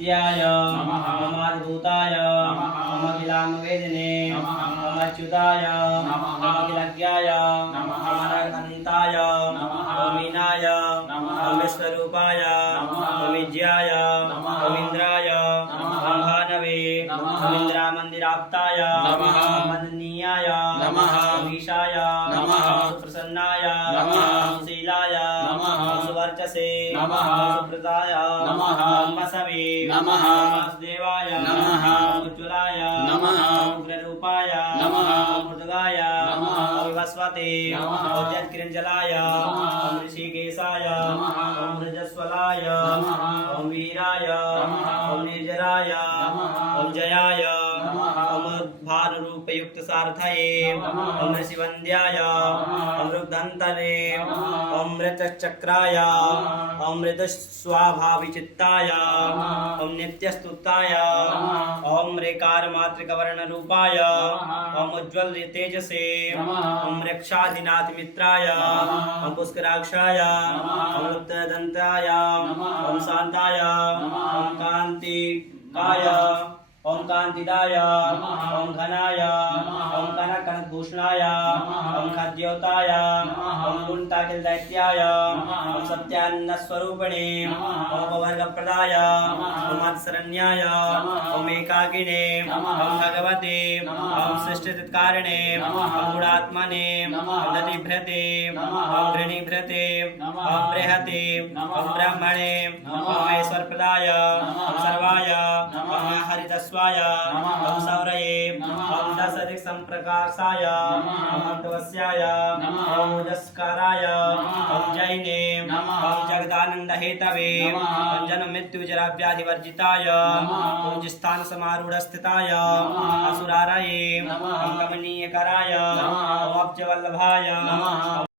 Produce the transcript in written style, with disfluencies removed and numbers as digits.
त्याय ओम आदिभूताय ओम अखिलामवेदिने ओम अच्युताय ओम अखिलज्ञाय ओम अनंताय ओम मीनाय ओम विश्वरूपाय ओम विजयाय ओम इंद्राय ओम भानवे ओम इंद्रामंदिराप्ताय ओम मदनीयाय ओम ईशाय ओम सुप्रसन्नाय ओम शीलाय ओम सुवर्चसे ओम सुप्रदाय ओम वसवे नमः ओम वासुदेवाय नमः ओम उज्ज्वलाय नमः ओम उग्ररूपाय नमः ओम मृदगाय नमः ओम विवस्वते नमः ओम जत्किरंजलाय नमः ओम ऋषिकेशाय नमः ओम रजस्वलाय नमः ओम वीराय नमः ओम निर्जराय नमः ओम जयाय नमः ओम भानुरूपयुक्त सारथये नमः ओम ऋषिवन्द्याय नमः ओम रुद्रन्तरे नमः ओम मृतचक्राय नमः ओम मृदस्वाभाविचित्ताय नमः ओम नित्यस्तुताय नमः ओम रेकार मातृकवर्ण रूपाय नमः ओम उज्ज्वल तेजसे नमः ओम रक्षाधिनाथ मित्राय नमः ओम पुष्कराक्षाय नमः ओम उत्तरदंताय नमः ओम शांताय नमः ओम कांतिकाय ओम कांतिदाय नमः ओम घनाय नमः ओम कनकभूषणाय नमः ओम खद्योताय नमः ओम गुंटाकिल दैत्याय नमः ओम सत्यान्न स्वरूपिणे नमः ओम वर्गप्रदाय नमः ओम मत्सरण्याय नमः ओम एकाकिने नमः ओम भगवते नमः ओम सृष्टिकारिणे नमः ओम गुणात्मने नमः ओम दतिभ्रते नमः ओम घृणीभ्रते नमः ओम बृहते नमः ओम ब्रह्मणे नमः ओम ऐश्वर्यप्रदाय नमः ओम सर्वाय नमः ओम हरितस्वाय नमः ओम सौरये नमः ओम दशदिक् संप्रकाशाय नमः ओम अष्टवस्याय नमः ओम ओजस्काराय नमः ओम जैने नमः ओम जगदानंद हेतवे नमः ओम जन्म मृत्यु जरा व्याधि वर्जिताय नमः ओम जिस्थान समारूढ़ स्थिताय नमः असुरारये नमः ओम कमनीय कराय नमः ओम अब्जवल्लभाय नमः